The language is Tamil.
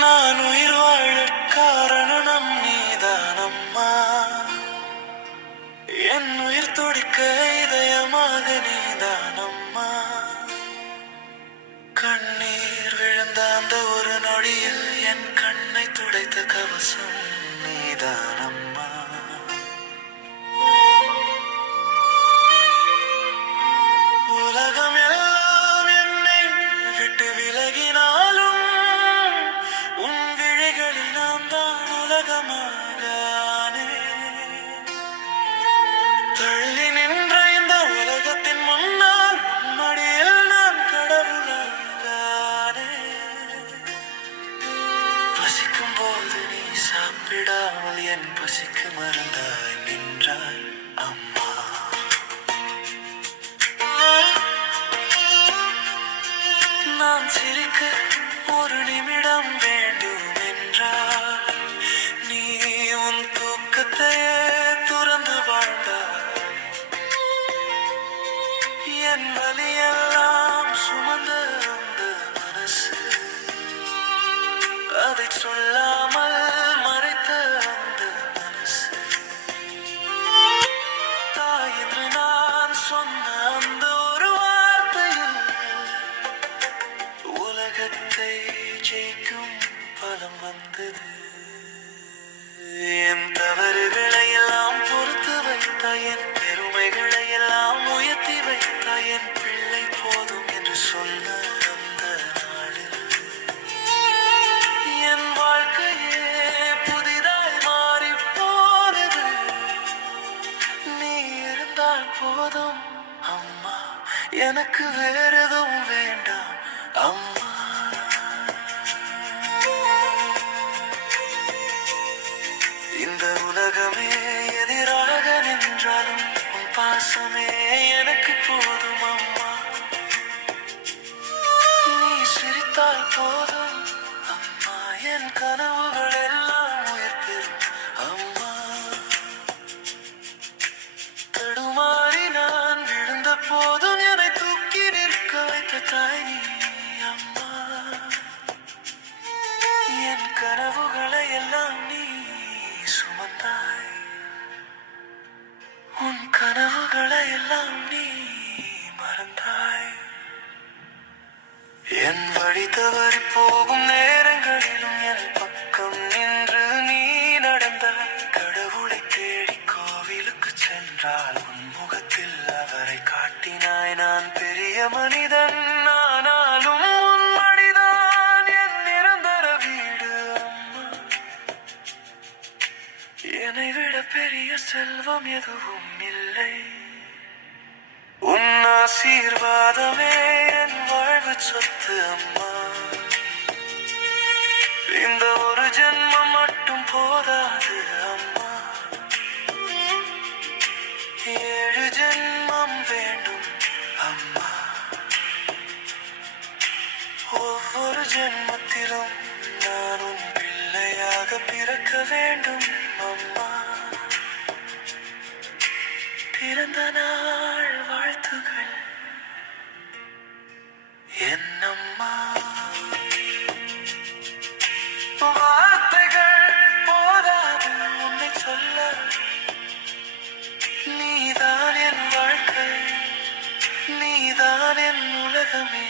நான் உயிர் வாழ காரணம் நீதானம்மா. என் உயிர் துடிக்க இதயமாக நீதானம்மா. கண்ணீர் விழுந்த அந்த ஒரு நொடியில் என் கண்ணை துடைத்த கவசம் நீதானம்மா. உலகம் எல்லாம் என்னை விட்டு விலகினாலும் உன் விழிகளில் நான் தான் உலகமாக ஆனேன். தள்ளி நின்ற இந்த உலகத்தின் முன்னால் உன் மடியில் நான் கடவுளாக ஆனேன். பசிக்கும் போது நீ சாப்பிடாமல் என் பசிக்கு மருந்தாய் நின்றாய் அம்மா. நான் சிரிக்க ஒரு நிமிடம் வேண்டும் என்றால் நீ உன் தூக்கத்தையே துறந்து வாழ்ந்தாய். என் வலியெல்லாம் சுமந்த அந்த மனசு அதை சொல்லாமல் மறைத்த அந்த மனசு தாய் என்று நான் சொன்ன அந்த ஒரு வார்த்தையில் உலகத்தை ஜெயிக்கும் பலம் வந்தது. என் தவறுகளை எல்லாம் பொறுத்து வைத்தாய், என் பெருமைகளை எல்லாம் உயர்த்தி வைத்தாய். என் பிள்ளை போதும் என்று சொன்ன அந்த நாளில் என் வாழ்க்கையே புதிதாய் மாறி போனது. நீ இருந்தால் போதும் அம்மா, எனக்கு வேற எதுவும் வேண்டாம் அம்மா. இந்த உலகமே எதிராக நின்றாலும் உன் பாசமே எனக்கு போதும் அம்மா. நீ சிரித்தால் போதும் அம்மா, என் கனவுகள் எல்லாம் உயிர் பெறும் அம்மா. தடுமாறி நான் விழுந்த போதும் என்னை தூக்கி நிற்க வைத்த தாய் நீ அம்மா. என் கனவுகளை எல்லாம் நீ சுமந்தாய், உன் கனவுகளை எல்லாம் நீ மறந்தாய். என் வழி தவறி போகும் நேரங்களிலும் என் பக்கம் நின்று நீ நடந்தாய். கடவுளை தேடி கோவிலுக்கு சென்றால் உன் முகத்தில் அவரை காட்டினாய். நான் பெரிய மனிதன் ஆனாலும் உன் மடிதான் என் நிரந்தர வீடு அம்மா. என்னை விட பெரிய செல்வம் எதுவும் இல்லை, உன் ஆசீர்வாதமே என் வாழ்வு சொத்து அம்மா. இந்த ஒரு ஜென்மம் மட்டும் போதாது அம்மா, 7 ஜென்மம் வேண்டும் அம்மா. ஒவ்வொரு ஜென்மத்திலும் நான் உன் பிள்ளையாக பிறக்க வேண்டும் அம்மா. பிறந்த நாள் வாழ்த்துகள் என்னம்மா. வார்த்தைகள் போதாது உன்னை சொல்ல, நீதான் என் வாழ்க்கை, நீதான் என் உலகமே.